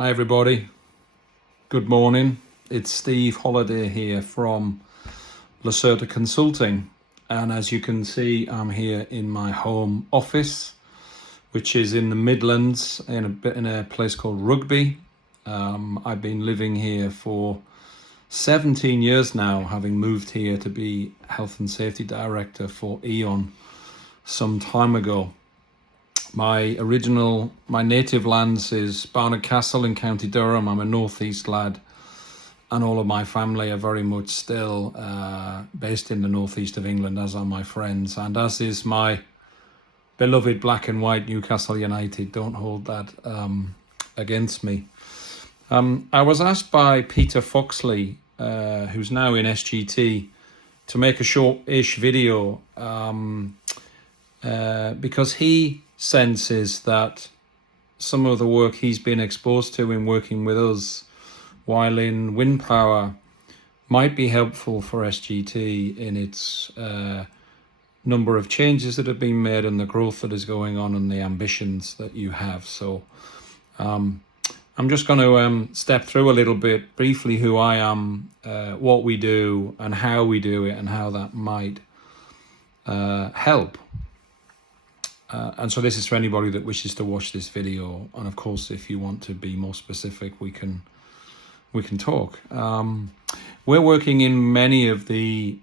Hi everybody, good morning. It's Steve Holliday here from Lacerta Consulting, and as you can see I'm here in my home office, which is in the Midlands in a place called Rugby. I've been living here for 17 years now, having moved here to be Health and Safety Director for E.ON some time ago. My native lands is Barnard Castle in County Durham. I'm a northeast lad, and all of my family are very much still based in the northeast of England, as are my friends, and as is my beloved black and white Newcastle United. Don't hold that against me. I was asked by Peter Foxley, who's now in SGT, to make a short-ish video because he senses that some of the work he's been exposed to in working with us while in wind power might be helpful for SGT in its number of changes that have been made and the growth that is going on and the ambitions that you have. So I'm just going to step through a little bit briefly who I am, what we do and how we do it and how that might help. And so this is for anybody that wishes to watch this video, and of course if you want to be more specific we can talk. We're working in many of the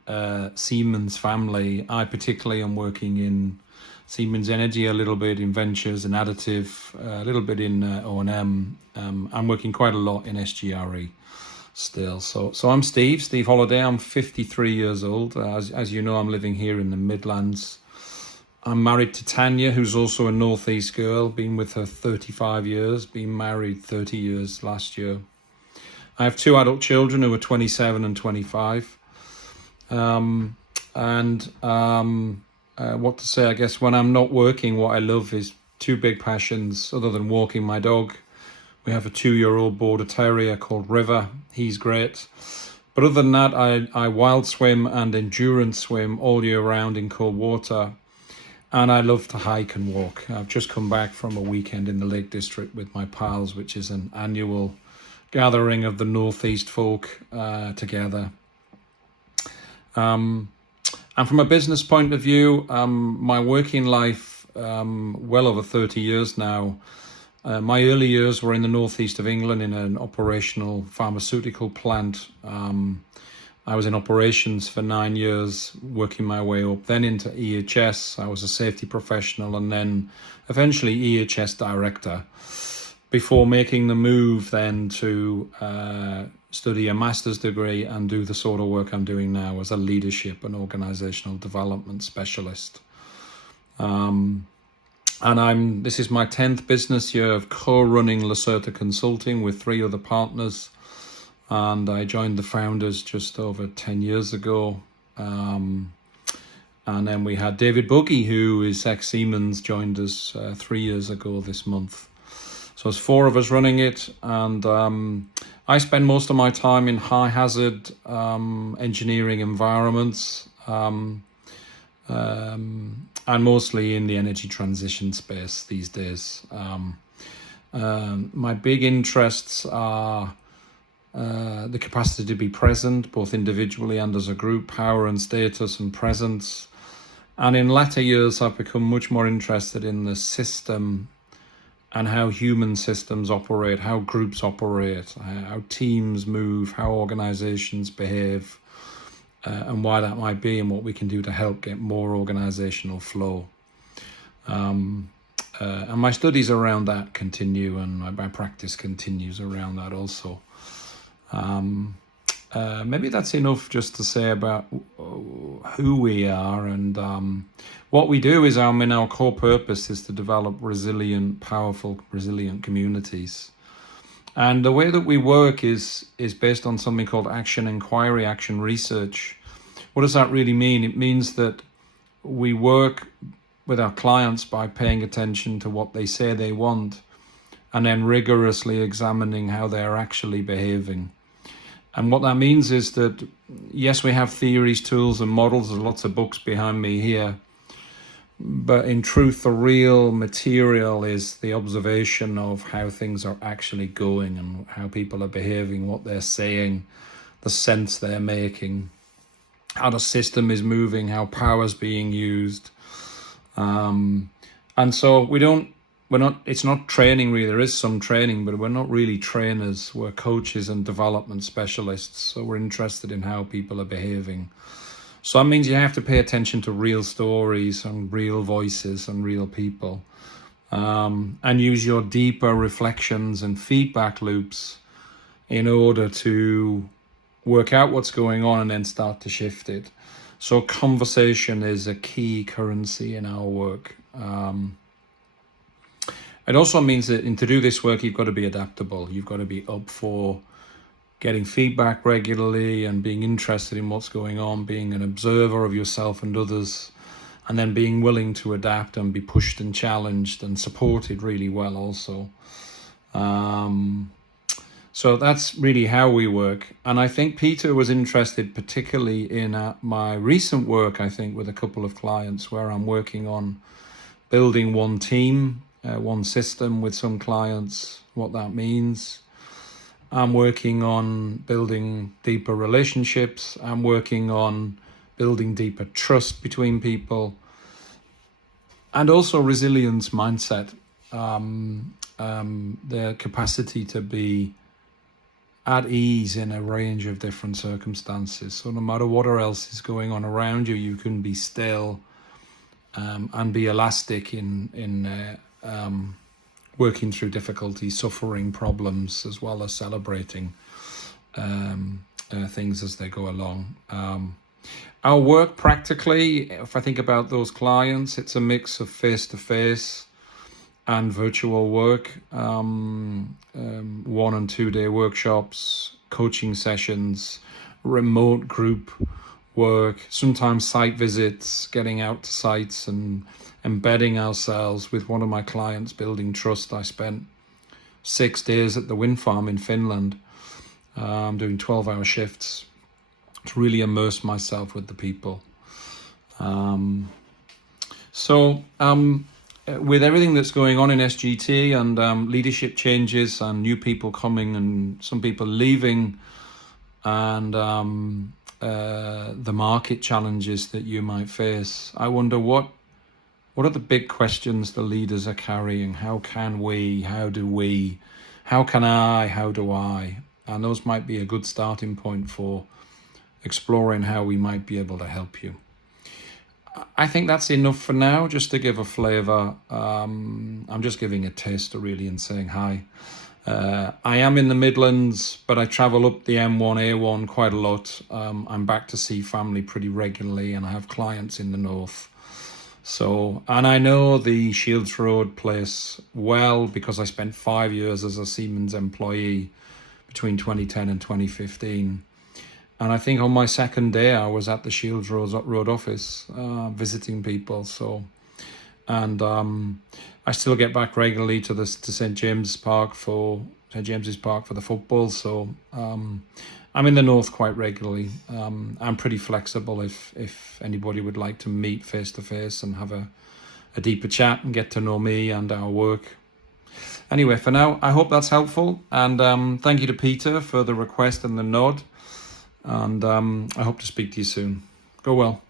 Siemens family. I particularly am working in Siemens Energy, a little bit in ventures and additive, a little bit in O&M. I'm working quite a lot in SGRE still. So I'm Steve Holliday. I'm 53 years old. As you know, I'm living here in the Midlands. I'm married to Tanya, who's also a Northeast girl, been with her 35 years, been married 30 years last year. I have two adult children who are 27 and 25. What to say, I guess when I'm not working, what I love is two big passions other than walking my dog. We have a 2-year-old border terrier called River. He's great. But other than that, I wild swim and endurance swim all year round in cold water. And I love to hike and walk. I've just come back from a weekend in the Lake District with my pals, which is an annual gathering of the Northeast folk together. And from a business point of view, my working life, well over 30 years now. My early years were in the northeast of England in an operational pharmaceutical plant. I was in operations for 9 years, working my way up, then into EHS. I was a safety professional and then eventually EHS director before making the move then to study a master's degree and do the sort of work I'm doing now as a leadership and organizational development specialist. This is my 10th business year of co-running Lacerta Consulting with 3 other partners. And I joined the founders just over 10 years ago. And then we had David Buggy, who is ex-Siemens, joined us 3 years ago this month. So it's 4 of us running it. And I spend most of my time in high-hazard engineering environments and mostly in the energy transition space these days. My big interests are the capacity to be present, both individually and as a group, power and status and presence. And in latter years, I've become much more interested in the system and how human systems operate, how groups operate, how teams move, how organizations behave, and why that might be and what we can do to help get more organizational flow. And my studies around that continue, and my practice continues around that also. Maybe that's enough just to say about who we are, and what we do is our core purpose is to develop resilient, powerful, resilient communities. And the way that we work is based on something called action inquiry, action research. What does that really mean? It means that we work with our clients by paying attention to what they say they want and then rigorously examining how they're actually behaving. And what that means is that, yes, we have theories, tools and models. There's lots of books behind me here. But in truth, the real material is the observation of how things are actually going and how people are behaving, what they're saying, the sense they're making, how the system is moving, how power's being used. And so it's not training really. There is some training, but we're not really trainers. We're coaches and development specialists. So we're interested in how people are behaving. So that means you have to pay attention to real stories and real voices and real people, and use your deeper reflections and feedback loops in order to work out what's going on and then start to shift it. So conversation is a key currency in our work. It also means that to do this work, you've got to be adaptable. You've got to be up for getting feedback regularly and being interested in what's going on, being an observer of yourself and others, and then being willing to adapt and be pushed and challenged and supported really well also. So that's really how we work. And I think Peter was interested particularly in my recent work, I think, with a couple of clients where I'm working on building one team, one system with some clients, what that means. I'm working on building deeper relationships. I'm working on building deeper trust between people. And also resilience mindset, their capacity to be at ease in a range of different circumstances. So no matter what else is going on around you, you can be still and be elastic in working through difficulties, suffering problems, as well as celebrating things as they go along. Our work practically, if I think about those clients, it's a mix of face-to-face and virtual work, 1 and 2 day workshops, coaching sessions, remote group work, sometimes site visits, getting out to sites and embedding ourselves. With one of my clients, building trust, I spent 6 days at the wind farm in Finland, doing 12-hour shifts to really immerse myself with the people. With everything that's going on in SGT and leadership changes and new people coming and some people leaving, and the market challenges that you might face, I wonder what are the big questions the leaders are carrying? How can we? How do we? How can I? How do I? And those might be a good starting point for exploring how we might be able to help you. I think that's enough for now, just to give a flavour. I'm just giving a taster really and saying hi. I am in the Midlands, but I travel up the M1, A1 quite a lot. I'm back to see family pretty regularly, and I have clients in the north. So, and I know the Shields Road place well because I spent 5 years as a Siemens employee between 2010 and 2015. And I think on my second day, I was at the Shields Road office visiting people. So, and I still get back regularly to St James's Park for the football. So I'm in the north quite regularly. I'm pretty flexible if anybody would like to meet face to face and have a deeper chat and get to know me and our work. Anyway, for now, I hope that's helpful. And thank you to Peter for the request and the nod. And I hope to speak to you soon. Go well.